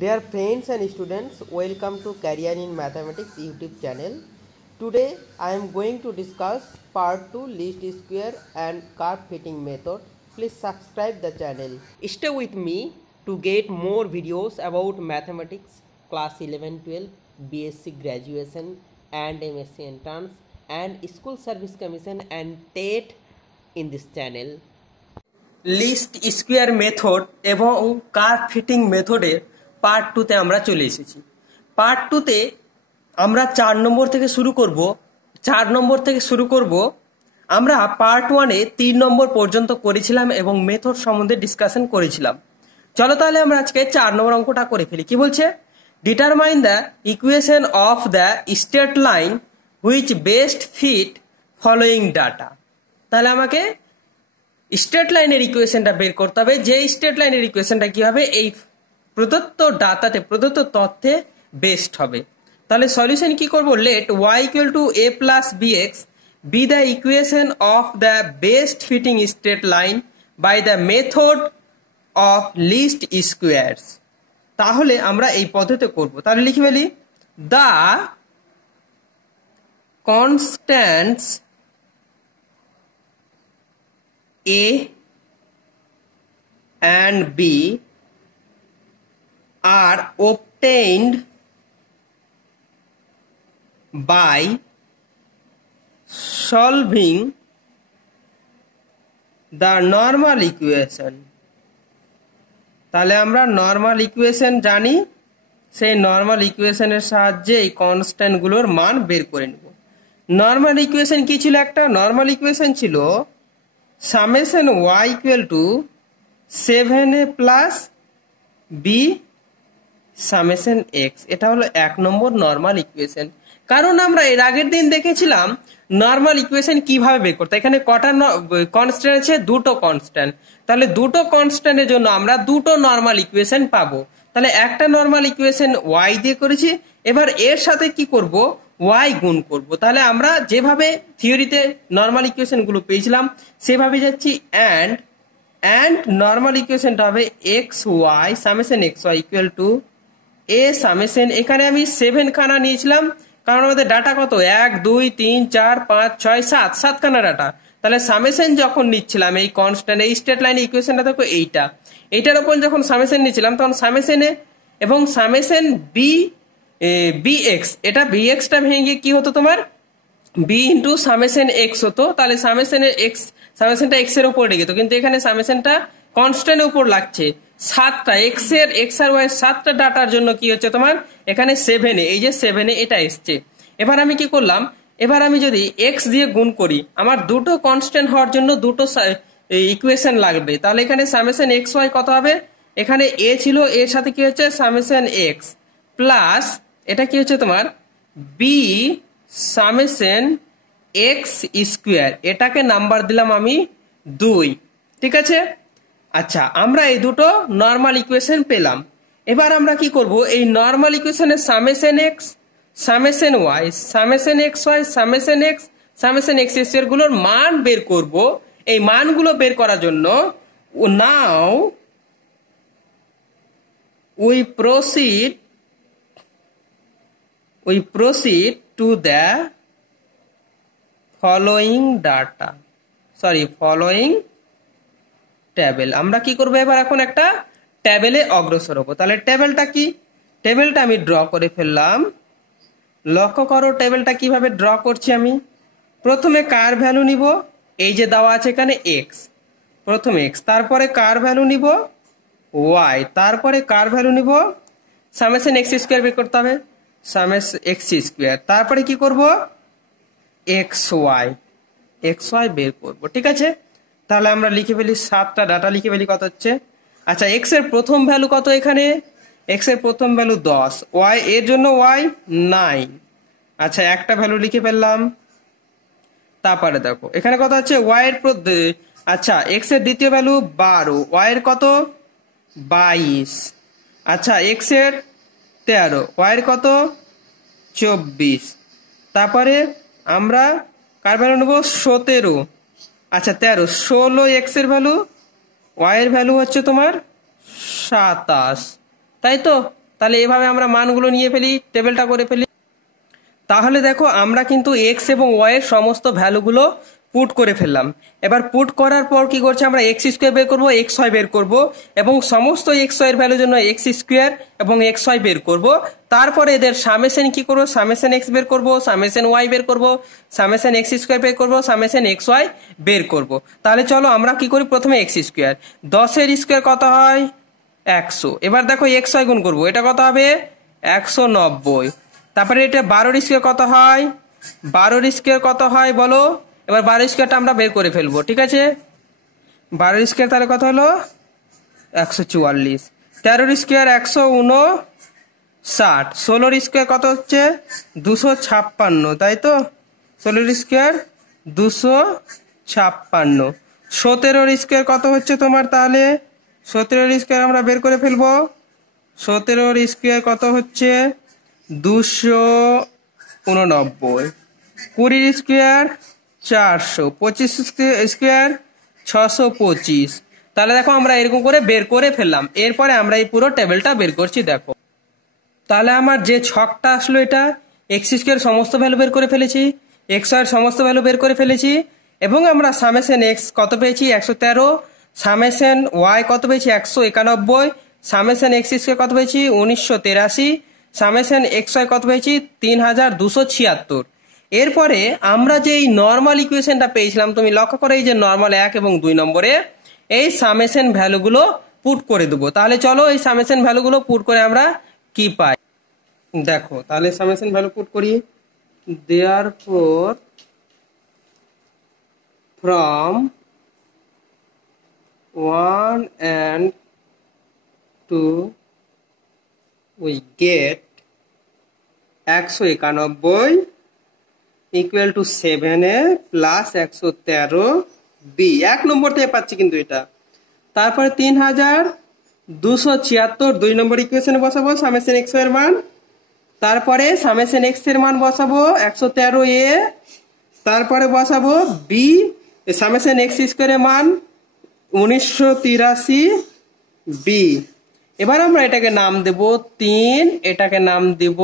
Dear friends and students, welcome to Career in Mathematics YouTube channel. Today I am going to discuss part 2 least square and curve fitting method. Please subscribe the channel. Stay with me to get more videos about mathematics class 11 12, BSc graduation and MSc entrance and school service commission and TET in this channel. Least square method এবং curve fitting মেথডের part 2 তে আমরা চলে এসেছি। Part 2 তে আমরা 4 নম্বর থেকে শুরু করব। আমরা পার্ট 1 এ 3 নম্বর পর্যন্ত করেছিলাম এবং মেথড সম্বন্ধে ডিসকাশন করেছিলাম। চলো তাহলে আমরা আজকে 4 নম্বর অঙ্কটা করে ফেলি। কি বলছে? Determine the equation of the straight line which best fit following data. তাহলে আমাকে স্ট্রেট লাইনের ইকুয়েশনটা বের করতে হবে। যে স্ট্রেট লাইনের ইকুয়েশনটা কি হবে? এই প্রদত্ত ডাটাতে প্রদত্ত তথ্যে বেস্ট হবে। তাহলে সলিউশন কি করব? Let y equal to a plus bx be the equation of the best fitting straight line by the method of least squares. তাহলে আমরা এই পদ্ধতি করব। তাহলে লিখে ফেলি, the constants A and B are obtained by solving the normal equation। তাহলে আমরা নর্মাল ইকুয়েশন জানি, সেই নর্মাল ইকুয়েশনের সাহায্যে এই কনস্ট্যান্ট গুলোর মান বের করে নেব। নর্মাল ইকুয়েশন কি ছিল? একটা নর্মাল ইকুয়েশন ছিল summation y equal to 7a plus b summation x. এটা হলো 1 নম্বর নর্মাল ইকুয়েশন। কারণ আমরা এর আগের দিন দেখেছিলাম নর্মাল ইকুয়েশন কিভাবে বের করতে। এখানে কটা কনস্ট্যান্ট আছে? দুটো কনস্ট্যান্ট। তাহলে দুটো কনস্ট্যান্টের জন্য আমরা দুটো নর্মাল ইকুয়েশন পাবো। তাহলে একটা নর্মাল ইকুয়েশন y দিয়ে করেছি, এবার এর সাথে কি করব? y গুণ করব। তাহলে আমরা যেভাবে থিওরিতে নর্মাল ইকুয়েশন গুলো পেয়েছিলাম সেভাবে যাচ্ছি। অ্যান্ড নর্মাল ইকুয়েশনটা হবে xy summation xy equal to a summation, এখানে আমি 7 খানা নিয়েছিলাম কারণ আমাদের ডাটা কত? 1 2 3 4 5 6 7 খানা ডাটা। তাহলে সামেশন যখন নিচ্ছিলাম এই কনস্ট্যান্ট এই স্ট্রেট লাইন ইকুয়েশনটা দেখো এইটার উপর যখন সামেশন নিচ্ছিলাম তখন সামেশনে এবং সামেশন bx, এটা bxটা ভেঙে কি হতো তোমার? b ইন্টু সামেশন x হতো। তাহলে সামেশনটা x এর উপর লেগে যেত, কিন্তু এখানে সামেশনটা কনস্ট্যান্টের উপর লাগছে। 7টা x আর y 7টা ডাটার জন্য কি হচ্ছে তোমার? এখানে 7 এই যে 7 এটা এসছে। এবার আমি কি করলাম? এবার আমি যদি x দিয়ে গুণ করি, আমার দুটো কনস্ট্যান্ট হওয়ার জন্য দুটো ইকুয়েশন লাগবে। তাহলে এখানে সামেশন xy কত হবে? এখানে a ছিল, এর সাথে কি হচ্ছে? সামেশন x প্লাস এটা কি হচ্ছে তোমার? b summation x square. এটাকে নাম্বার দিলাম আমি 2। ঠিক আছে? আচ্ছা, আমরা এই দুটো নর্মাল ইকুয়েশন পেলাম। এবার আমরা কি করব? এই নর্মাল ইকুয়েশনের summation x summation y summation x y summation x square গুলোর মান বের করব। এই মানগুলো বের করার জন্য নাও we proceed to the following table। আমরা কি করব? এবার এখন একটা টেবিলে অগ্রসর হবো। তাহলে টেবিলটা কি? টেবিলটা আমি ড্র করে ফেললাম। লক্ষ্য করো টেবিলটা কিভাবে ড্র করছি আমি। প্রথমে কার ভ্যালু নিব, এই যে দেওয়া আছে এখানে এক্স, প্রথমে এক্স, তারপরে কার ভ্যালু নিব ওয়াই, তারপরে কার ভ্যালু নিব সামেশন এক্স স্কোয়ার বের করতে হবে, সামেশন এক্স স্কোয়ার, তারপরে কি করব? এক্স ওয়াই বের করব। ঠিক আছে? তাহলে আমরা লিখে ফেলি 7টা ডাটা লিখে ফেলি। কত হচ্ছে? আচ্ছা, এক্স এর প্রথম ভ্যালু কত? এখানে এক্স এর প্রথম ভ্যালু 10, ওয়াই এর জন্য ওয়াই 9। আচ্ছা, একটা ভ্যালু লিখে ফেললাম। তারপরে দেখো এখানে কত আছে? ওয়াই এর আচ্ছা এক্স এর দ্বিতীয় ভ্যালু 12, ওয়াই এর কত? 22। আচ্ছা, এক্স এর 13, ওয়াই এর কত? 24। তারপরে আমরা কার ভ্যালু নেব? 17। আচ্ছা 13, 16 এক্স এর ভ্যালু, ওয়াই এর ভ্যালু হচ্ছে তোমার 27, তাই তো? তাহলে এভাবে আমরা মানগুলো নিয়ে ফেলি, টেবিলটা করে ফেলি। তাহলে দেখো আমরা কিন্তু এক্স এবং ওয়াই এর সমস্ত ভ্যালুগুলো পুট করে ফেললাম। এবার পুট করার পর কি করছে, আমরা এক্স স্কোয়ার বের করবো, এক্স ওয়াই বের করবো এবং সমস্ত এক্স ওয়াই এর ভ্যালুর জন্য এক্স স্কোয়ার এবং এক্স ওয়াই বের করবো। তারপরে এদের সামেশন কি করবো, সামেশন এক্স বের করবো, সামেশন ওয়াই বের করবো, সামেশন এক্স স্কোয়ার বের করবো, সামেশন এক্স ওয়াই বের করবো। তাহলে চলো আমরা কি করি, প্রথমে এক্স স্কোয়ার, 10-এর স্কোয়ার কত হয় 100। এবার দেখো এক্স ওয়াই গুণ করবো, এটা কত হবে 190। তারপরে এটা 12-এর স্কোয়ার কত হয়, 12-এর স্কোয়ার কত হয় বলো। এবার 12 স্কোয়ারটা আমরা বের করে ফেলবো, ঠিক আছে। 12 স্কোয়ার তাহলে কত হলো 144। 13 স্কোয়ার 159। 16 স্কোয়ার কত হচ্ছে 256, তাই তো। 16 স্কোয়ার 256। 17 স্কোয়ার কত হচ্ছে তোমার, তাহলে 17 স্কোয়ার আমরা বের করে ফেলবো। 17 স্কোয়ার কত হচ্ছে 289। 20 স্কোয়ার 400। 25 স্কোয়ার 625। তাহলে দেখো আমরা এরকম করে বের করে ফেললাম। এরপরে আমরা এই পুরো টেবিলটা বের করছি, দেখো। তাহলে আমার যে ছকটা আসলো, এটা এক্স স্কোয়ার সমস্ত ভ্যালু বের করে ফেলেছি, এক্স ওয়াই সমস্ত ভ্যালু বের করে ফেলেছি এবং আমরা সামেশন এক্স কত পেয়েছি 113, সামেশন ওয়াই কত পেয়েছি 191, সামেশন এক্স স্কোয়ার কত পেয়েছি 1983, সামেশন এক্স ওয়াই কত পেয়েছি 3276। এরপরে আমরা যে এই নর্মাল ইকুয়েশনটা পেয়েছিলাম, তুমি লক্ষ্য করে এই যে নর্মাল 1 এবং 2 নম্বরে এই সামেশন ভ্যালুগুলো পুট করে দেবো। তাহলে চলো এই সামেশন ভ্যালুগুলো পুট করে আমরা কি পাই দেখো। তাহলে সামেশন ভ্যালু পুট করি। Therefore from 1 and 2 we get 191 equal to 7a plus 113b। 1 নম্বর থেকে পাচ্ছি কিন্তু এটা। তারপরে 3276 2 নম্বর ইকুয়েশনে বসাবো সামেশন এক্স এর মান। তারপরে সামেশন এক্স এর মান বসাবো 113a। তারপরে বসাবো বি সামেশন এক্স স্কোয়ারের মান 1983b। এবার আমরা এটাকে নাম দেব 3, এটাকে নাম দেব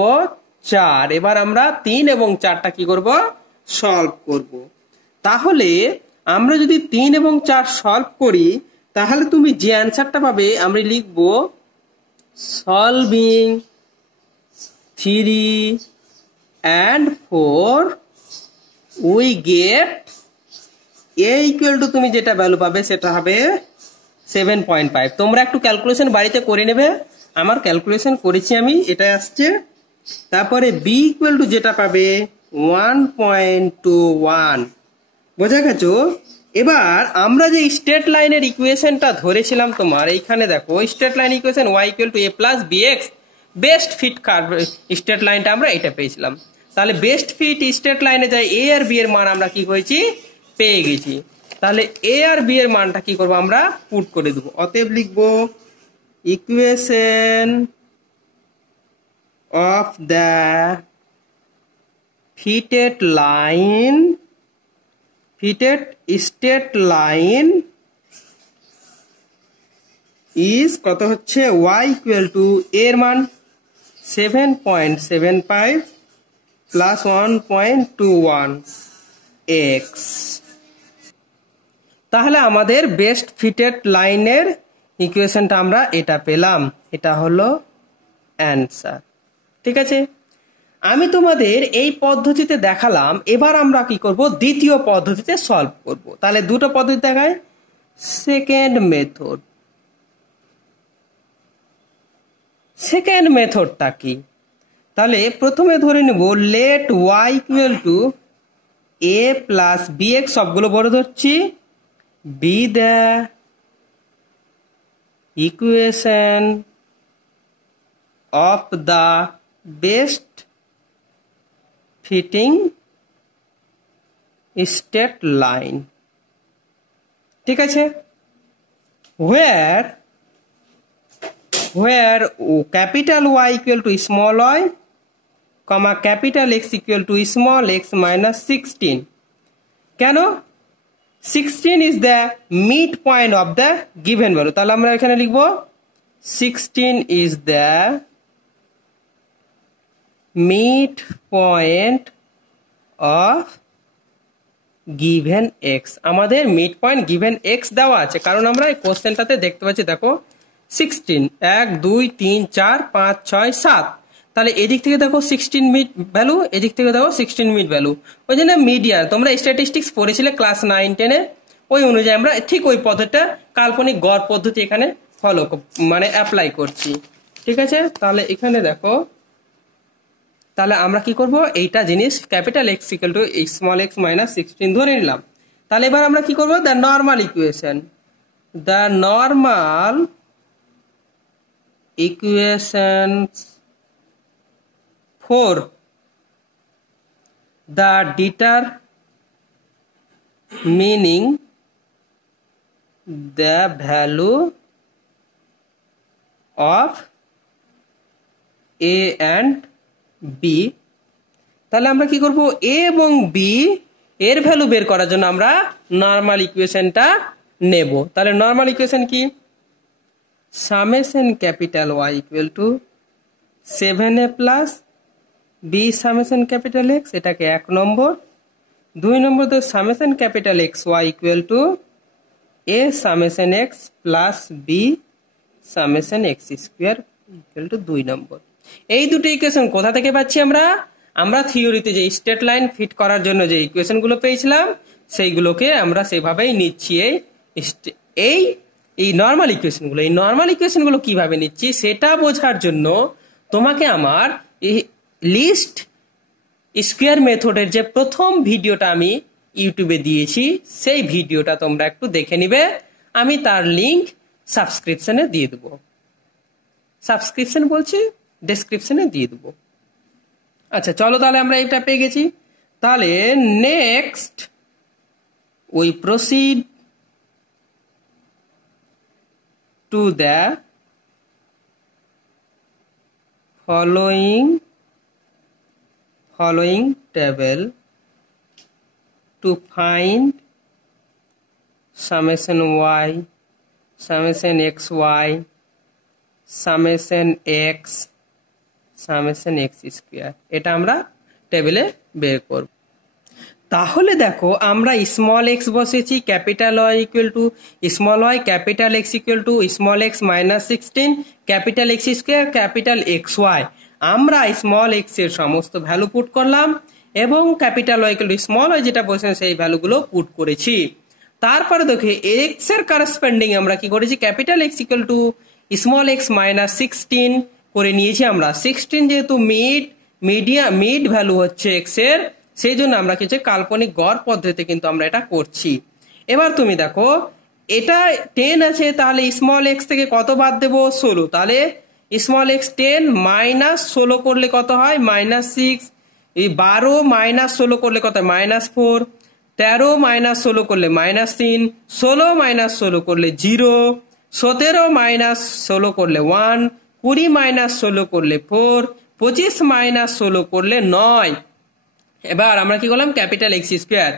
4। এবার আমরা 3 এবং 4টা কি করব, সলভ করব। তাহলে আমরা যদি 3 এবং 4 সলভ করি, তাহলে তুমি যে অ্যান্সারটা পাবে আমরা লিখব solving 3 and 4 we get a equal to, তুমি যেটা ভ্যালু পাবে সেটা হবে 7.5। তোমরা একটু ক্যালকুলেশন বাড়িতে করে নেবে, আমার ক্যালকুলেশন করেছি আমি, এটা আসছে। তারপরে বি ইকুয়াল টু যেটা পাবে 1.21। বোঝা গেছো। এবার আমরা যে স্ট্রেট লাইনের ইকুয়েশনটা ধরেছিলাম তোমার এইখানে দেখো, straight line equation y equal to a plus bx, best fit curve straight লাইনটা আমরা এটা পেয়েছিলাম। তাহলে বেস্ট ফিট স্ট্রেট লাইনে যাই a আর b এর মান আমরা কি হয়েছি, পেয়ে গেছি। তাহলে a আর b এর মানটা কি করব, আমরা পুট করে দেবো। অতএব লিখবো equation of the fitted line, fitted straight line is কত হচ্ছে y ইকুয়াল টু এর মান 7.75 প্লাস 1.21 x। তাহলে আমাদের বেস্ট ফিটেড লাইনের ইকুয়েশনটা আমরা এটা পেলাম, এটা হলো অ্যান্সার। ঠিক আছে, আমি তোমাদের এই পদ্ধতিতে দেখালাম। এবার আমরা কি করব, দ্বিতীয় পদ্ধতিতে সলভ করব। তাহলে দুটো পদ্ধতি দেখায়। সেকেন্ড মেথড, সেকেন্ড মেথডটা কি, তাহলে প্রথমে ধরে নেব let y equal to a plus bx, সবগুলো বড় ধরছি, be the equation of the best fitting straight line। ঠিক আছে, where capital Y equal to small y, comma capital X equal to small x minus 16। কেন, 16 is the midpoint of the given value। তাহলে আমরা এখানে লিখব 16 is the mid point of given x. আমাদের mid point given x দেওয়া আছে, কারণ আমরা এই কোশ্চেনটাতে দেখতে পাচ্ছি, দেখো 16, 1 2 3 4 5 6 7, তাহলে এদিক থেকে দেখো 16 মিড ভ্যালু, এদিক থেকে দেখো 16 মিড ভ্যালু, ওই জন্য মিডিয়ান। তোমরা স্ট্যাটিস্টিক্স পড়েছিলে ক্লাস 9-10-এ, ওই অনুযায়ী আমরা ঠিক ওই পদ্ধতিটা কাল্পনিক গড় পদ্ধতি এখানে ফলো মানে অ্যাপ্লাই করছি। ঠিক আছে, তাহলে এখানে দেখো, তাহলে আমরা কি করব, এইটা জিনিস capital x equal to small x minus 16 ধরে নিলাম। তাহলে এবার আমরা কি করব, the normal equation, the normal equations for the determining the value of a and b. তাহলে আমরা কি করব, এ এবং বি এর ভ্যালু বের করার জন্য আমরা নর্মাল ইকুয়েশনটা নেব। তাহলে নর্মাল ইকুয়েশন কি, summation capital y equal to 7a plus b summation capital x, এটাকে 1 নম্বর। 2 নম্বর তো summation capital x y equal to a summation x plus b summation x square equal to 2 number. এই দুটো equation কোথা থেকে পাচ্ছি আমরা থিওরিতে যে straight line fit করার জন্য যে ইকুয়েশন গুলো পেয়েছিলাম সেইগুলোকে আমরা সেভাবেই নিচ্ছি। এই নর্মাল ইকুয়েশন গুলো, এই নর্মাল ইকুয়েশন গুলো কিভাবে নিচ্ছি সেটা বোঝার জন্য তোমাকে আমার লিস্ট স্কোয়ার মেথডের যে প্রথম ভিডিওটা আমি ইউটিউবে দিয়েছি সেই ভিডিওটা তোমরা একটু দেখে নিবে, আমি তার লিংক সাবস্ক্রিপশনে দিয়ে দেবো, সাবস্ক্রিপশন বলছি ডেসক্রিপশনে দিয়ে দেবো। আচ্ছা চলো, তাহলে আমরা এটা পেয়ে গেছি। তাহলে next we proceed to the following table to find summation y, summation xy, summation x, summation x square। এটা আমরা টেবিলে বের করব। তাহলে দেখো, আমরা স্মল এক্স বসেছি, capital y equal to small y, capital x equal to small x minus 16, capital x square, capital x y. আমরা স্মল এক্স এর সমস্ত ভ্যালু পুট করলাম এবং capital y equal to small y যেটা বসেছে সেই ভ্যালুগুলো put করেছি। তারপরে দেখো এক্স এর কারেসপন্ডিং আমরা কি করেছি, capital x equal to small x minus 16 করে নিয়েছি আমরা। 16 যেহেতু মিড ভ্যালু হচ্ছে এক্স এর, সেই জন্য আমরা কিছু কাল্পনিক গড় পদ্ধতিতে কিন্তু আমরা এটা করছি। এবার তুমি দেখো, এটা 10 আছে, তাহলে স্মল এক্স থেকে কত বাদ দেবো, 16। তাহলে স্মল এক্স 10 মাইনাস 16 করলে কত হয়, -6। এই 12 মাইনাস 16 করলে কত হয়, -4। 13 মাইনাস 16 করলে -3। 16 মাইনাস 16 করলে 0। 17 মাইনাস 16 করলে 1। 20 মাইনাস 16 করলে 4। 25 মাইনাস 16 করলে 9। এবার আমরা কি করলাম, ক্যাপিটাল এক্স স্কোয়ার,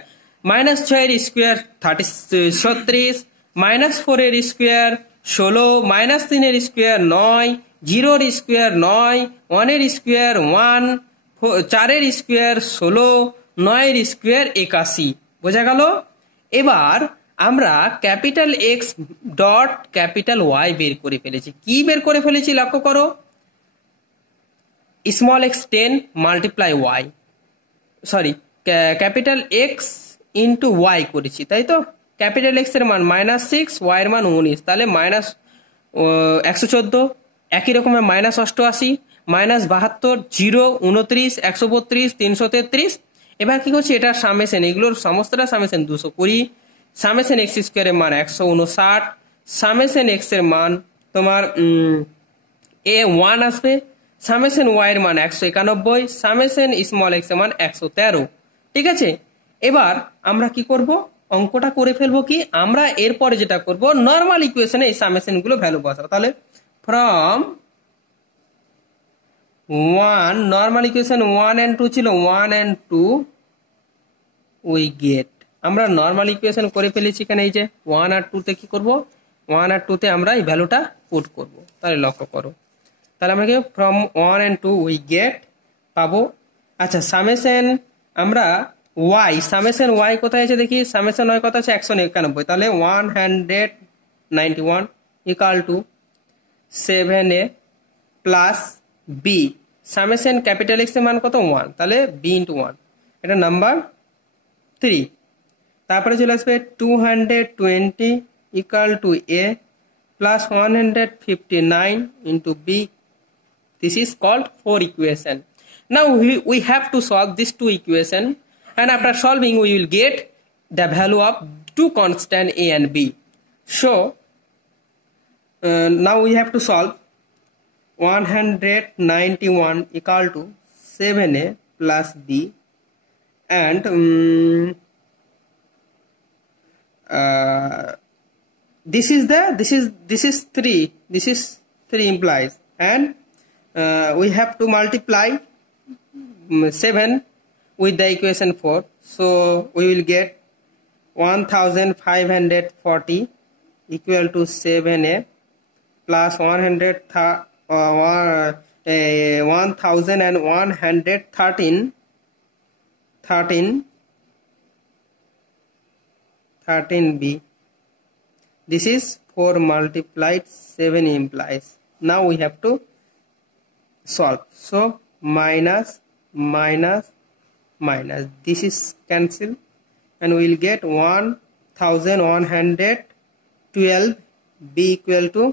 -6 এর স্কোয়ার 36, -4 এর স্কোয়ার 16, -3 এর স্কোয়ার 9, 0 এর স্কোয়ার 9, 1 এর স্কোয়ার 1, 4 এর স্কোয়ার 16, 9 এর স্কোয়ার 81। বোঝা গেল? এবার আমরা capital x dot capital y বের করে ফেলেছি। কি বের করে ফেলেছি লক্ষ্য করো, small x 10 multiply y, sorry capital x into y করেছি, তাই তো। ক্যাপিটাল এক্স এর মান -6, ওয়াই এর মান 19, তাহলে -114। একই রকমের -88, -72, 0, 29, 132, 333। এবার কি করছি, এটা সামেশন, এগুলোর সমস্তটা সামেশন 220। সামেশন এক্স স্কোয়ারের মান 159। সামেশন এক্স এর মান তোমার A1 আসবে। সামেশন ওয়াই এর মান 191। সামেশন স্মল এক্স এর মান 113। ঠিক আছে, এবার আমরা কি করব, অঙ্কটা করে ফেলবো। কি আমরা এরপরে যেটা করব, নর্মাল ইকুয়েশনে এই সামেশন গুলো ভ্যালু বসাবো। তাহলে ফ্রম 1, নর্মাল ইকুয়েশন 1 and 2 ছিল, 1 and 2 উই গেট, আমরা নর্মাল ইকুয়েশন করে ফেলেছি। এখানে এই যে 1 আর 2 তে কি করব, 1 আর 2 তে আমরা এই ভ্যালুটা পুট করব। তাহলে লক্ষ্য করো, তাহলে আমরা কি ফ্রম 1 and 2 উই গেট পাবো। আচ্ছা, সামেশন আমরা ওয়াই, সামেশন ওয়াই কোথায় আছে দেখি, সামেশন ওয়াই কত আছে 191, তাহলে 191 equal to 7a plus b, summation capital x এর মান কত 1, তাহলে বি ইন্টু 1, এটা নাম্বার 3। তারপরে চলে আসবে 220 equal to a plus 159 into b. This is called 4 equation. Now we have to solve these 2 equation, and after solving we will get the value of 2 constant a and b. So now we have to solve 191 equal to 7a plus b, and this is 3 implies, and we have to multiply 7 with the equation 4, so we will get 1540 equal to 7a plus 13b. This is 4 multiplied 7 implies. Now we have to solve. So minus minus minus, this is cancel, and we will get 1112 b equal to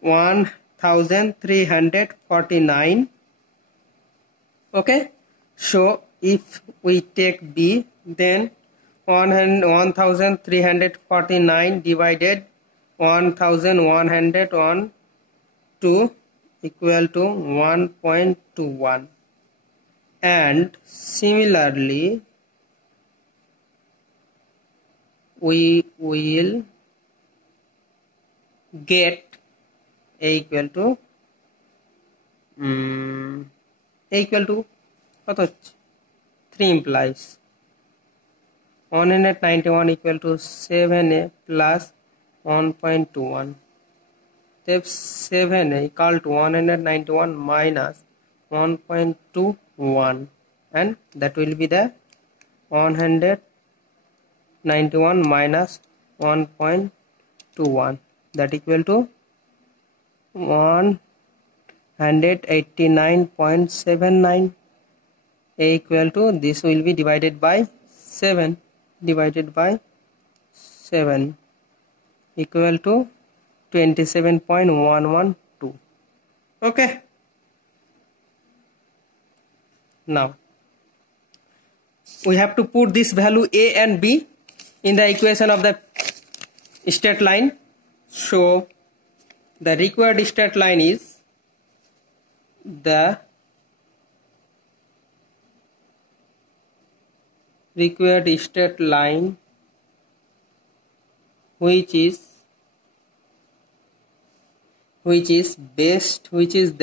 1349. Okay, so if we take b, then 1349 divided 1102 equal to 1.21, and similarly we will get a equal to what 3 implies 191 equal to 7a plus 1.21. Step 7 equal to 191 minus 1.21, and that will be the 191 minus 1.21, that equal to 189.79. A equal to, this will be divided by 7, divided by 7 equal to 27.112. Okay, now we have to put this value a and b in the equation of the straight line. So the required straight line is the required straight line which is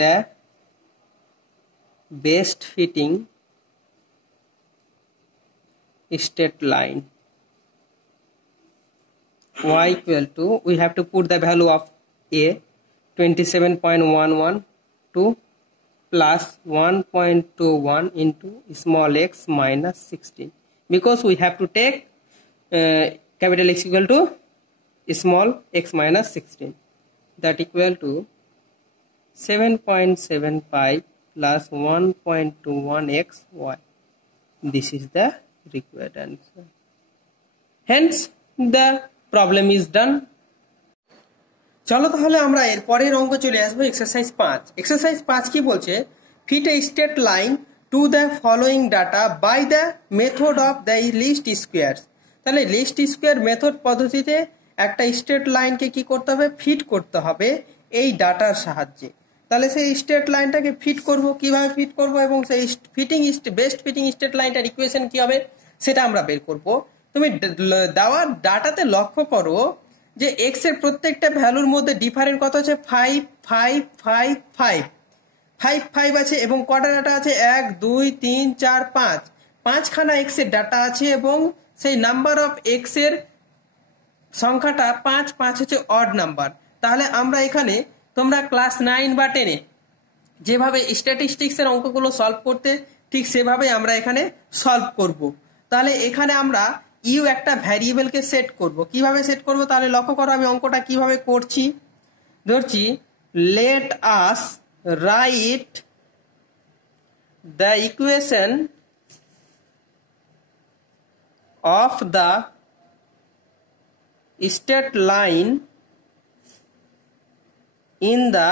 the best fitting straight line. Y equal to, we have to put the value of a 27.112 plus 1.21 into small x minus 16, because we have to take capital X equal to small x minus 16, that equal to 7.75 plus 1.21 xy. This is the required answer. Hence the problem is done. চলো তাহলে আমরা এর পরের অঙ্ক চলে আসবো exercise 5। Exercise 5 কি বলছে, fit a straight line to the following data by the method of the least squares. তাহলে লিস্ট স্কোয়ার মেথড পদ্ধতিতে একটা স্ট্রেট লাইনকে কি করতে হবে, ফিট করতে হবে এই ডাটার সাহায্যে। তাহলে সেই স্ট্রেট লাইনটাকে ফিট করব, কিভাবে ফিট করব, এবং সেই বেস্ট ফিটিং স্ট্রেট লাইনটার ইকুয়েশন কি হবে সেটা আমরা বের করব। তুমি দেওয়া ডাটাতে লক্ষ্য করো যে এক্স এর প্রত্যেকটা ভ্যালুর মধ্যে ডিফারেন্ট কত আছে, 5 5 5 5 5 5 আছে, এবং কটা ডাটা আছে, 1 2 3 4 5, 5খানা এক্স এর ডাটা আছে, এবং সেই নাম্বার অফ এক্স এর সংখ্যাটা 5 5 হচ্ছে অড নাম্বার। তাহলে আমরা এখানে, তোমরা ক্লাস 9 বা 10-এ যেভাবে স্ট্যাটিস্টিক্সের অঙ্কগুলো সলভ করতে ঠিক সেভাবে আমরা এখানে সলভ করব। তাহলে এখানে আমরা ইউ একটা ভ্যারিয়েবলকে সেট করব। কিভাবে সেট করব তাহলে লক্ষ্য করো আমি অঙ্কটা কিভাবে করছি। ধরছি let us write the equation of the straight line in the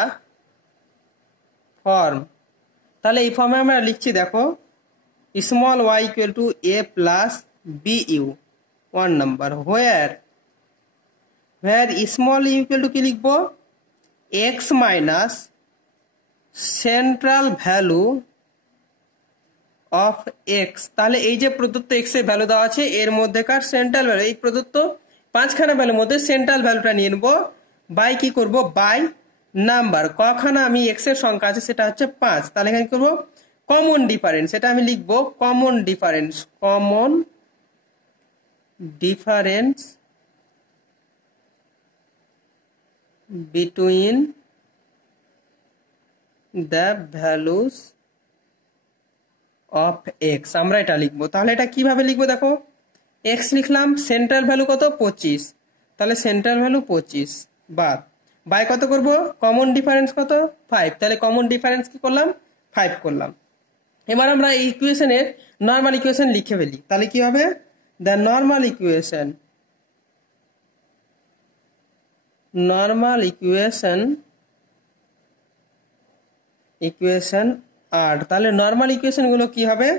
form। তাহলে এই ফর্মে আমরা লিখছি, দেখো small y equal to a plus b u 1 number, where small u equal to কি লিখবো, x minus central value of x. তাহলে এই যে প্রদত্ত এক্স এর ভ্যালু দেওয়া আছে এর মধ্যেকার সেন্ট্রাল ভ্যালু, এই প্রদত্ত 5খানা ভ্যালুর মধ্যে সেন্ট্রাল ভ্যালুটা নিয়ে নেবো, বাই কি করব, বাই নাম্বার, কখানা আমি এক্স এর সংখ্যা আছে সেটা হচ্ছে 5। তাহলে এখানে করবো কমন ডিফারেন্স, এটা আমি লিখবো common difference, common difference between the values of x, আমরা এটা লিখবো। তাহলে এটা কিভাবে লিখবো, দেখো এক্স লিখলাম, সেন্ট্রাল ভ্যালু কত 25, তাহলে সেন্ট্রাল ভ্যালু 25 বাদ, বাই কত করব, কমন ডিফারেন্স কত 5, তাহলে কমন ডিফারেন্স কি করলাম 5 করলাম। এবার আমরা এই ইকুয়েশনের নর্মাল ইকুয়েশন লিখে ফেলি। তাহলে কি হবে, the normal equation, normal equation, equation 8। তাহলে নর্মাল ইকুয়েশন গুলো কি হবে,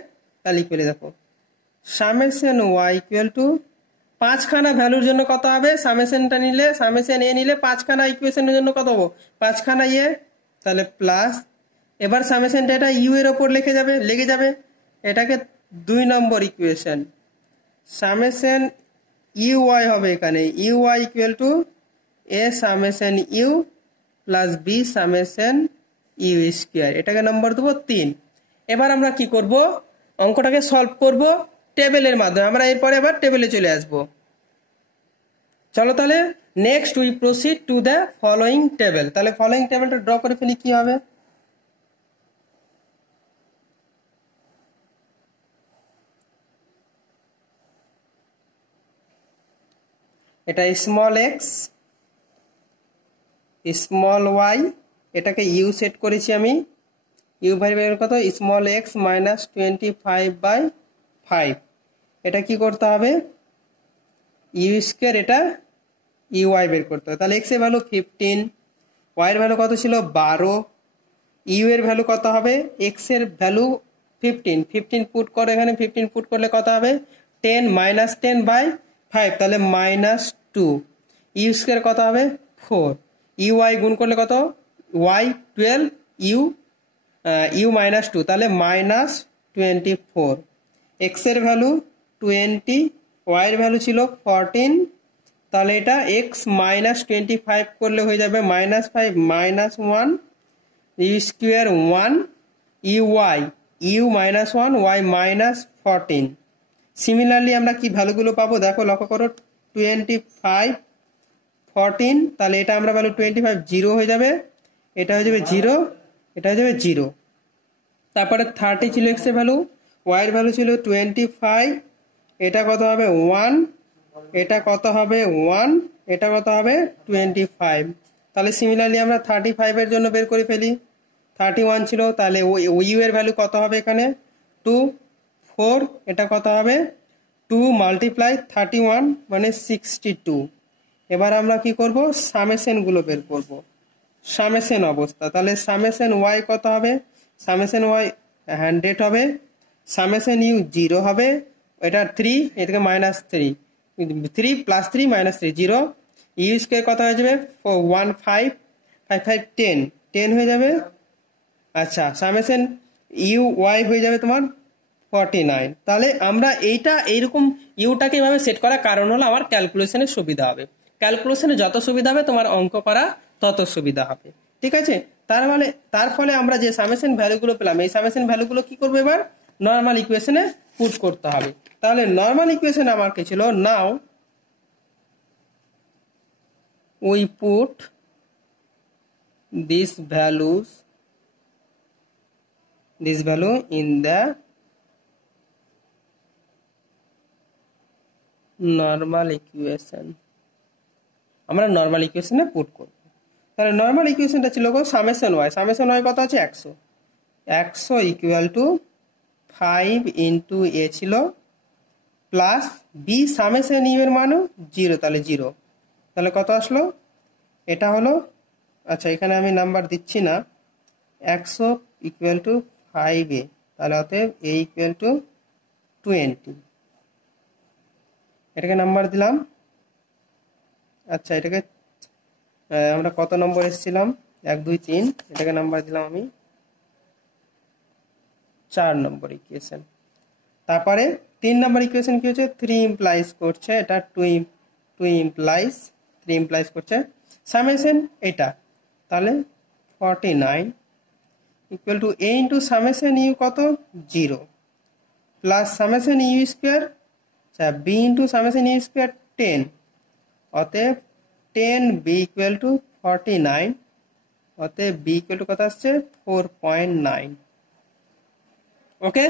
তাহলে লিখে ফেলি, দেখো সামেশন y ইকুয়াল টু 5খানা ভ্যালুর জন্য কত হবে, সামেশনটা নিলে, সামেশন এ নিলে 5খানা ইকুয়েশনের জন্য কত হবে 5খানা এ, তাহলে প্লাস, এবার সামেশনটা এটা ইউ এর ওপর লেগে যাবে, এটাকে 2 number equation, summation u y হবে, এখানে u y equal to a summation u plus b summation u square, এটাকে নম্বর দেবো 3। এবার আমরা কি করব, অঙ্কটাকে সলভ করব টেবিলের মাধ্যমে, আমরা এরপরে আবার টেবিলে চলে আসব। চলো তাহলে next we proceed to the following table. তাহলে ফলোইং টেবিলটা ড্র করে ফেলি, কি হবে, এটা স্মল এক্স, স্মল ওয়াই, এটাকে ইউ সেট করেছি আমি, ইউ ভ্যারিয়েবল কত স্মল এক্স মাইনাস 25/5, এটা কি করতে হবে ইউ স্কোয়ার, এটা ইউ ওয়াই বের করতে হবে। তাহলে এক্স এর ভ্যালু 15, ওয়াই এর ভ্যালু কত ছিল 12, ইউ এর ভ্যালু কত হবে, এক্স এর ভ্যালু 15 পুট করে, এখানে 15 পুট করলে কত হবে 10 মাইনাস 10/5, তাহলে -2, ইউ স্কোয়ার কত হবে 4, ইউ ওয়াই গুণ করলে কত ওয়াই 12, ইউ -2, তাহলে -24, এক্স এর ভ্যালু 20, ওয়াই এর ভ্যালু ছিল 14, তাহলে এটা এক্স -25 করলে হয়ে যাবে -5 -1, u square 1, u y u -1, y -14। Similarly আমরা কি ভ্যালুগুলো পাবো, দেখো লক্ষ্য করো 25 14, তাহলে এটা আমরা ভ্যালু 25 0 হয়ে যাবে, এটা হয়ে যাবে 0, এটা হয়ে যাবে 0। তারপরে 30 ছিল এক্স এর ভ্যালু, ওয়াই এর ভ্যালু ছিল 25, এটা কত হবে 1, এটা কত হবে 1, এটা কত হবে 25। তাহলে সিমিলারলি আমরা 35 এর জন্য বের করে ফেলি, 31 ছিল, তাহলে ইউ এর ভ্যালু কত হবে এখানে 2, 4, এটা কত হবে 2 মাল্টিপ্লাই 31 মানে 62। এবার আমরা কি করব, সামেশন গুলো বের করব, সামেশন অবস্থা। তাহলে সামেশন ওয়াই কত হবে, সামেশন ওয়াই 100 হবে, সামেশন ইউ 0 হবে, এটা 3, এটাকে -3, 3 + 3 -3 0, ইউ স্কোয়ার কত হয়ে যাবে 1 5 5 5 10 10 হয়ে যাবে। আচ্ছা, সামেশন ইউ ওয়াই হয়ে যাবে তোমার 49। তাহলে আমরা এইরকম ইউটাকে এভাবে সেট করার কারণ হলো আমার ক্যালকুলেশনের সুবিধা হবে, ক্যালকুলেশনে যত সুবিধা হবে তোমার অঙ্ক করা তত সুবিধা হবে, ঠিক আছে। তার ফলে আমরা যে সামেশন ভ্যালুগুলো পেলাম, এই সামেশন ভ্যালুগুলো কি করবো, এবার নর্মাল ইকুয়েশনে পুট করতে হবে। তাহলে নর্মাল ইকুয়েশন আমার কি ছিল, now we put this values this value in the normal equation, আমরা নর্মাল ইকুয়েশনে পুট করব। তাহলে নর্মাল ইকুয়েশনটা ছিল সামেশন ওয়াই কত আছে 100, 100 ইকুয়াল টু 5 ইন্টু এ ছিল প্লাস বি সামেশন ইউ এর মানও 0, তাহলে 0, তাহলে কত আসলো এটা হলো, আচ্ছা এখানে আমি নাম্বার দিচ্ছি না, 100 ইকুয়াল টু 5a, তাহলে অতএব a ইকুয়াল টু 20, এটাকে নাম্বার দিলাম। আচ্ছা এটাকে আমরা কত নম্বর এসেছিলাম 1 2 3, এটাকে নাম্বার দিলাম আমি 4 নম্বর ইকুয়েশন। তারপরে 3 নম্বর ইকুয়েশন কি হচ্ছে 3 ইমপ্লাইজ করছে, এটা 2 ইমপ্লাইজ করছে সামেশন এটা, তাহলে 49 equal to a into summation u কত 0 প্লাস সামেশন ইউ স্কোয়ার, আচ্ছা b into summation u square 10, অতএব 10 b ইকুয়াল টু 49, অতএব b ইকুয়াল টু কত আসছে 4.9। ওকে,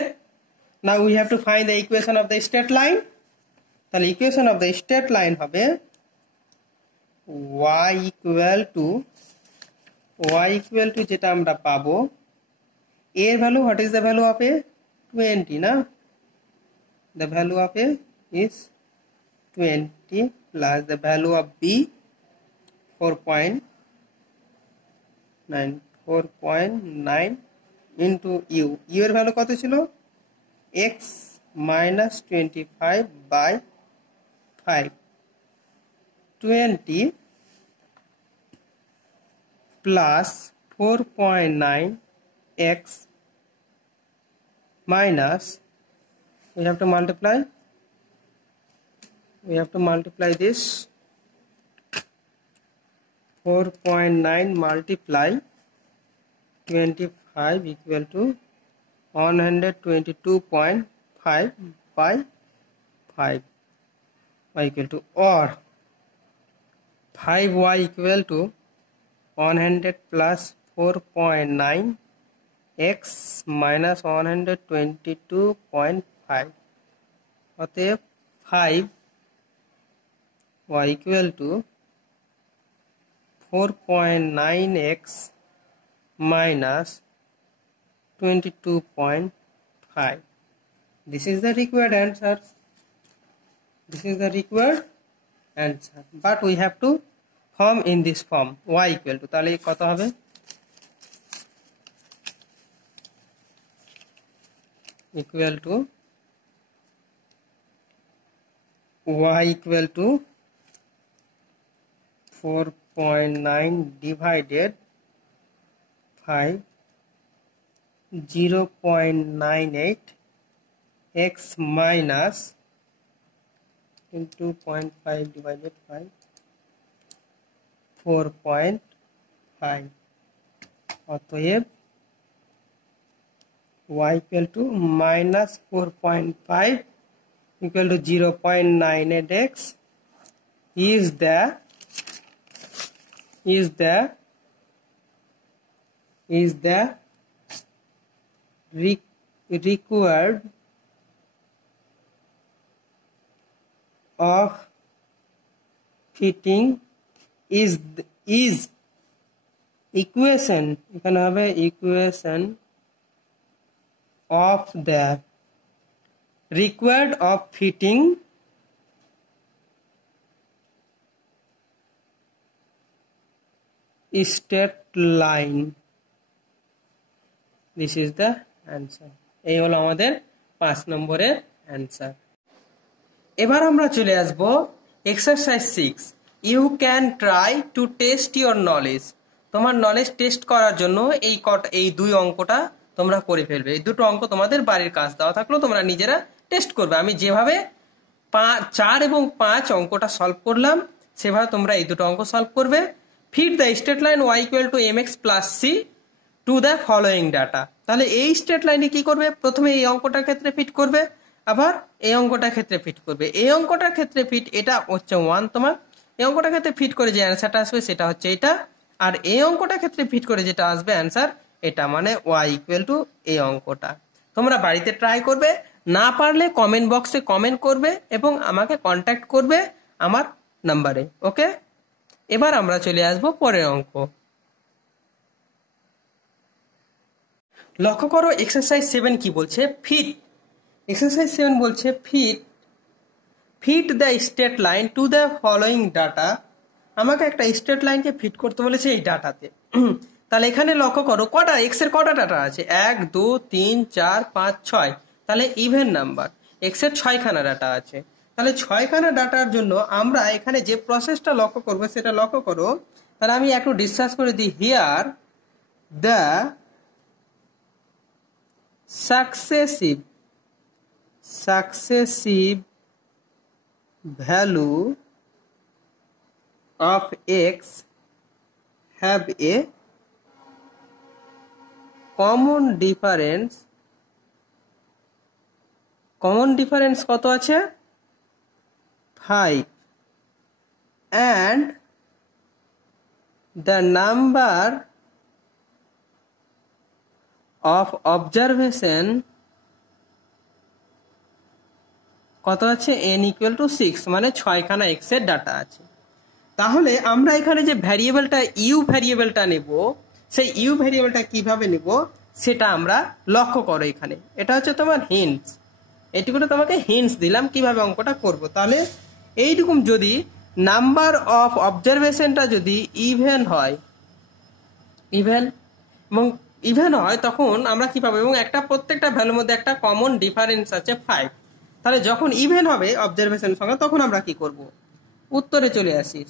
now we have to find the equation of the straight line, তাহলে equation of the straight line হবে y equal two যেটা আমরা পাবো a এর value, what is the value of a 20 না, the value of a is 20 plus the value of b 4.9 into u এর value কত ছিল x minus 25 by 5, 20 plus 4.9 x minus, we have to multiply this 4.9 multiply 25 equal to 122.5 by 5 y equal to, or 5y equal to 100 plus 4.9 x minus 122.5, অতএব 5 y equal to 4.9x minus 22.5. This is the required answer. But we have to form in this form y equal to, তাহলে কত হবে equal to y equal to 4.9 divided 5, 0.98 x minus 2.5 divided 5, 4.5, অতএব y equal to minus 4.5 equal to 0.98x is the required of fitting is equation, এখানে হবে equation of the required of fitting straight line. This is the answer. এই হলো আমাদের 5 নম্বরের answer. এবার আমরা চলে আসব exercise 6, you can try to test your knowledge. তোমার নলেজ টেস্ট করার জন্য এই 2 অঙ্কটা তোমরা করে ফেলবে। এই 2টো অঙ্ক তোমাদের বাড়ির কাজ দেওয়া থাকলেও তোমরা নিজেরা টেস্ট করবে। আমি যেভাবে 4 এবং 5 অঙ্কটা সলভ করলাম সেভাবে তোমরা এই 2টো অঙ্ক সলভ করবে। Fit the straight line y equal to mx plus c to the following data. তাহলে এই স্ট্রেট লাইনে কি করবে, প্রথমে এই অঙ্কটার ক্ষেত্রে ফিট করবে, আবার এই অঙ্কটার ক্ষেত্রে ফিট করবে। এই অঙ্কটার ক্ষেত্রে ফিট, এটা হচ্ছে 1 তোমার, এই অঙ্কটার ক্ষেত্রে ফিট করে যে অ্যান্সারটা আসবে সেটা হচ্ছে এটা, আর এই অঙ্কটার ক্ষেত্রে ফিট করে যেটা আসবে অ্যান্সার এটা মানে ওয়াই ইকুয়াল টু এই অঙ্কটা। তোমরা বাড়িতে ট্রাই করবে, না পারলে কমেন্ট বক্সে কমেন্ট করবে এবং আমাকে কন্ট্যাক্ট করবে আমার নাম্বারে। ওকে, এবার আমরা চলে আসবো পরের অঙ্ক। লক্ষ্য করো এক্সারসাইজ 7 কি বলছে, ফিট। এক্সারসাইজ 7 বলছে fit the straight line to the following data. আমাকে একটা স্ট্রেট লাইনকে ফিট করতে বলেছে এই ডাটাতে। তাহলে এখানে লক্ষ্য করো কটা এক্স এর কটা ডাটা আছে, 1 2 3 4 5 6। তাহলে ইভেন নাম্বার, এক্স এর 6খানা ডাটা আছে। তাহলে 6খানা ডাটার জন্য আমরা এখানে যে প্রসেসটা লক্ষ্য করবো সেটা লক্ষ্য করো। তাহলে আমি একটু ডিসকাস করে দিই। Here the successive value of x have a common difference কত আছে 5 and the number of observation কত আছে n ইকুয়াল টু 6, মানে 6খানা এক্স এর ডাটা আছে। তাহলে আমরা এখানে যে ভ্যারিয়েবলটা ইউ ভ্যারিয়েবলটা নেব, সেই ইউ ভ্যারিয়েবলটা কিভাবে নেব সেটা আমরা লক্ষ্য করো। এখানে এটা হচ্ছে তোমার হিন্টস, এটুকুটা তোমাকে হিন্টস দিলাম কিভাবে অঙ্কটা করব। তাহলে এইরকম যদি নাম্বার অফ অবজারভেশনটা যদি ইভেন হয় তখন আমরা কি পাবো, এবং প্রত্যেকটা ভ্যালুর মধ্যে একটা কমন ডিফারেন্স আছে 5। তাহলে যখন ইভেন হবে অবজারভেশন সংখ্যা তখন আমরা কি করব, উত্তরে চলে আসি।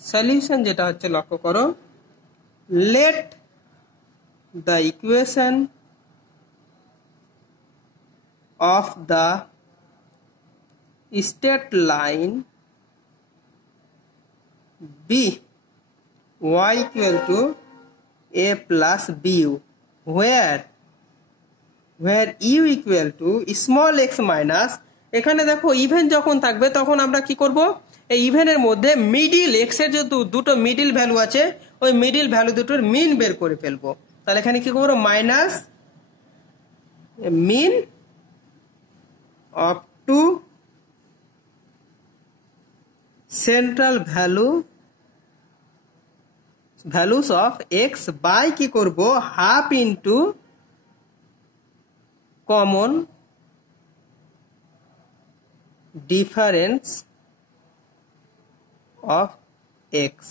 সলিউশন যেটা হচ্ছে লক্ষ্য করো, let the equation of the straight line be y equal to a plus bu, where u equal to small x minus। এখানে দেখো ইভেন যখন থাকবে তখন আমরা কি করব, এই ইভেনের মধ্যে মিডিল এক্স এর যে দুটো মিডিল ভ্যালু আছে ওই মিডিল ভ্যালু দুটোর মিন বের করে ফেলবো। তাহলে এখানে কি করবো, minus mean of two central values of x by কি করব, half into common difference of x.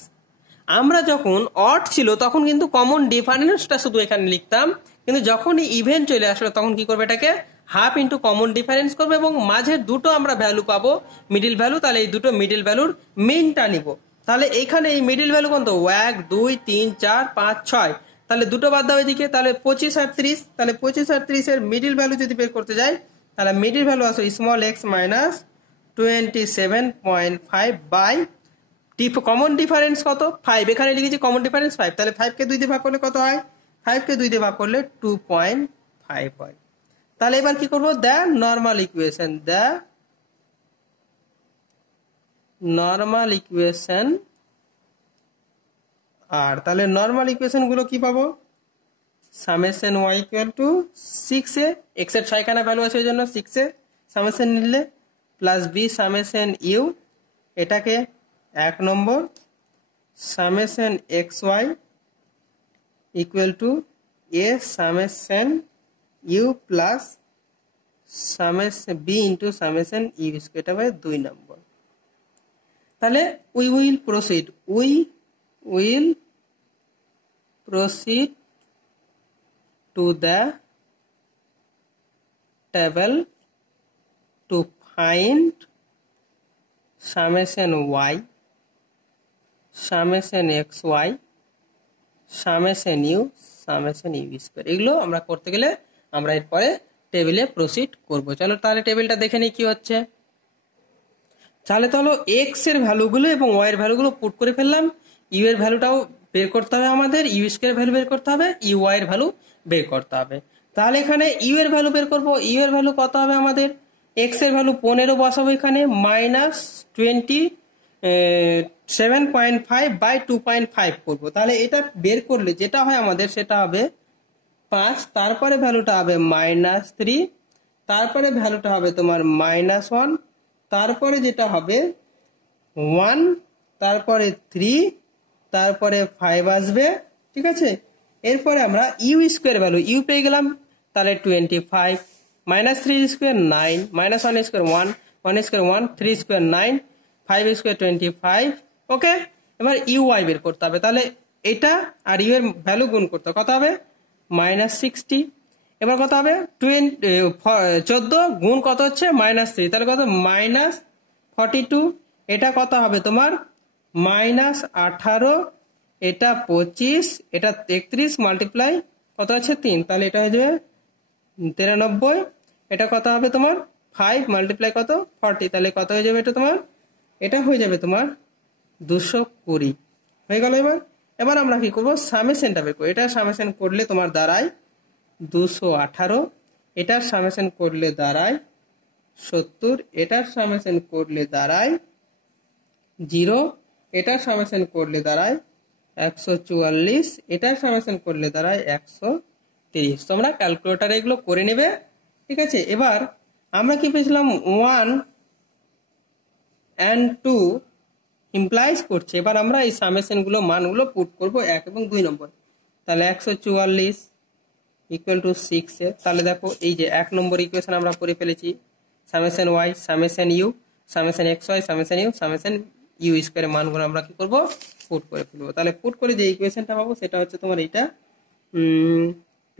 আমরা যখন অড ছিল তখন কিন্তু কমন ডিফারেন্সটা শুধু এখানে লিখতাম, কিন্তু যখনই ইভেন চলে আসলো তখন কি করবে, এটাকে হাফ ইন্টু কমন ডিফারেন্স করবে এবং মাঝের দুটো আমরা ভ্যালু পাবো মিডিল ভ্যালু। তাহলে এই দুটো মিডিল ভ্যালুর মিনটা নিব। তাহলে এইখানে এই মিডিল ভ্যালু কত, 1 2 3 4 5 6। তাহলে দুটো বাদ দাও এদিকে, তাহলে 25 আর 30। তাহলে 25 আর 30 এর মিডিল ভ্যালু যদি বের করতে যাই তাহলে মিডিল ভ্যালু আসে small x minus 27.5 by common difference কত 5, এখানে লিখেছি কমন ডিফারেন্স 5। তাহলে 5 কে 2 দিয়ে ভাগ করলে কত হয়, 5 কে 2 দিয়ে ভাগ করলে 2.5 হয়। তাহলে এবার কি করব, দ্য নর্মাল ইকুয়েশন আর তাহলে নর্মাল ইকুয়েশন গুলো কি পাবো, summation y equal two 6a, x এর 6খানা ভ্যালু আছে ওই জন্য 6a সামেশন নিলে, প্লাস b সামেশন u, এটাকে 1 নম্বর summation xy equal to a summation u plus summation b into summation u square, এটা হবে 2 নম্বর। তাহলে we will proceed to the table to find summation y, summation xy, summation u, summation u square. এগুলো আমরা করতে গেলে আমরা এরপরে টেবিলে প্রসিড করব। চলো তাহলে টেবিলটা দেখে নিই কি হচ্ছে। তাহলে এক্স এর ভ্যালুগুলো এবং ওয়াই এর ভ্যালুগুলো পুট করে ফেললাম। ইউ এর ভ্যালুটাও বের করতে হবে আমাদের, ইউ স্কয়ার ভ্যালু বের করতে হবে, ইউ ওয়াই এর ভ্যালু বের করতে হবে। তাহলে এখানে ইউ এর ভ্যালু বের করব। ইউ এর ভ্যালু কত হবে আমাদের, এক্স এর ভ্যালু 15 বসাবো এখানে, মাইনাস 20 7.5/2.5 করবো। তাহলে এটা বের করলে যেটা হয় আমাদের সেটা হবে 5, তারপরে ভ্যালুটা হবে -3, তারপরে ভ্যালুটা হবে তোমার -1, তারপরে যেটা হবে 1, তারপরে 3, তারপরে 5 আসবে। ঠিক আছে, এরপরে আমরা ইউ স্কোয়ার ভ্যালু ইউ পেয়ে গেলাম, তাহলে 25, -3 square 9, -1 square 1, 1 square 1, 3 square 9, 5 square 25। ওকে, এবার ইউ ওয়াই বের করতে হবে। তাহলে এটা আর ইউ এর ভ্যালু গুণ করতে হবে, কত হবে -60। এবার কত হবে 14 গুণ কত হচ্ছে -3, তাহলে কত -42। এটা কত হবে তোমার -18, এটা 25, এটা 31 মাল্টিপ্লাই কত আছে 3, তাহলে এটা হয়ে যাবে 93। এটা কত হবে তোমার 5 মাল্টিপ্লাই কত 40, তাহলে কত হয়ে যাবে এটা তোমার, এটা হয়ে যাবে তোমার 220 হয়ে গেল। এবার এবার আমরা কি করবো, সামেশনটা বের করবো। এটা সামেশন করলে তোমার দাঁড়ায় 218, এটার সামেশন করলে দাঁড়ায় 70, এটার সামেশন করলে দাঁড়ায় 0, এটার সামেশন করলে দাঁড়ায় 144, এটার সামেশন করলে দাঁড়ায় 130। তোমরা ক্যালকুলেটারে এগুলো করে নেবে। ঠিক আছে, এবার আমরা কি পেয়েছিলাম 1 and 2 ইমপ্লাইজ করছে। এবার আমরা এই সামেশন গুলো মানগুলো পুট করব 1 এবং 2 নম্বর। তাহলে 144 ইকুয়াল টু 6 এ, তাহলে দেখো এই যে 1 নম্বর ইকুয়েশন আমরা করে ফেলেছি, summation y, summation u, summation x y, summation u, summation u স্কোয়ারের মানগুলো আমরা কি করব, পুট করে ফেলবো। তাহলে পুট করে যে ইকুয়েশনটা পাবো সেটা হচ্ছে তোমার এইটা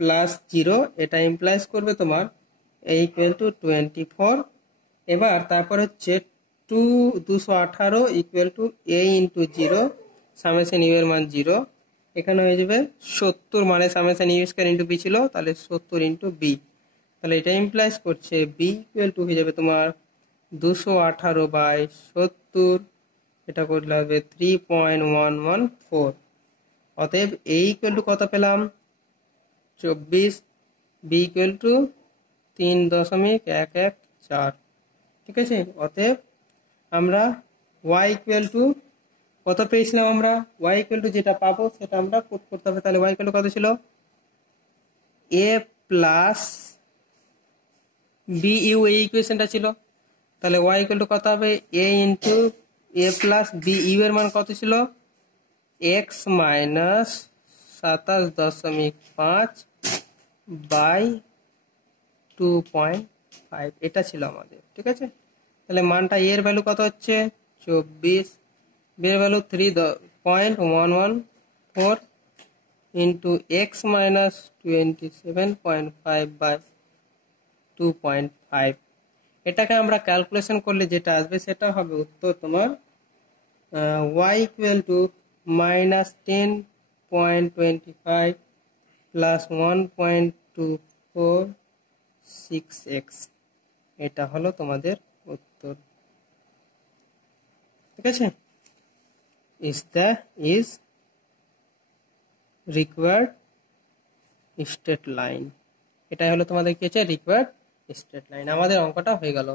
+0, এটা ইমপ্লাইজ করবে তোমার ইকুয়াল টু 24। এবার তারপর হচ্ছে 218 equal to a into 0, summation u এর মান 0, এখানে হয়ে যাবে 70, মানে summation u square into b ছিল, তাহলে 70 ইন্টু বি, তাহলে এটা ইমপ্লাইজ করছে বি ইকুয়াল টু হয়ে যাবে তোমার 218/70, এটা করলে হবে 3.114। অতএব এ ইকুয়াল টু কত পেলাম 24, বি ইকুয়াল টু 3.114। ঠিক আছে, অতএব আমরা y ইকুয়াল টু কত পেয়েছিলাম, আমরা y ইকুয়াল টু যেটা পাবো সেটা আমরা পুট করতে হবে। তাহলে y ইকুয়াল টু কত ছিল, a প্লাস বি ইউ, এই ইকুয়েশনটা ছিল। তাহলে y ইকুয়াল টু কত হবে, a into a plus b u এর মান কত ছিল, x মাইনাস 27.5 বাই 2.5, এটা ছিল আমাদের। ঠিক আছে, তাহলে মানটা এর ভ্যালু কত হচ্ছে 24, বি এর value 3.114 into x minus 27.5 by 2.5। এটাকে আমরা ক্যালকুলেশন করলে যেটা আসবে সেটা হবে উত্তর তোমার y equal two -10.25 plus 1.246x, এটা হলো তোমাদের উত্তর। ঠিক আছে, is required straight line, এটাই হলো তোমাদের কি আছে রিকোয়ার্ড স্ট্রেট লাইন। আমাদের অঙ্কটা হয়ে গেল।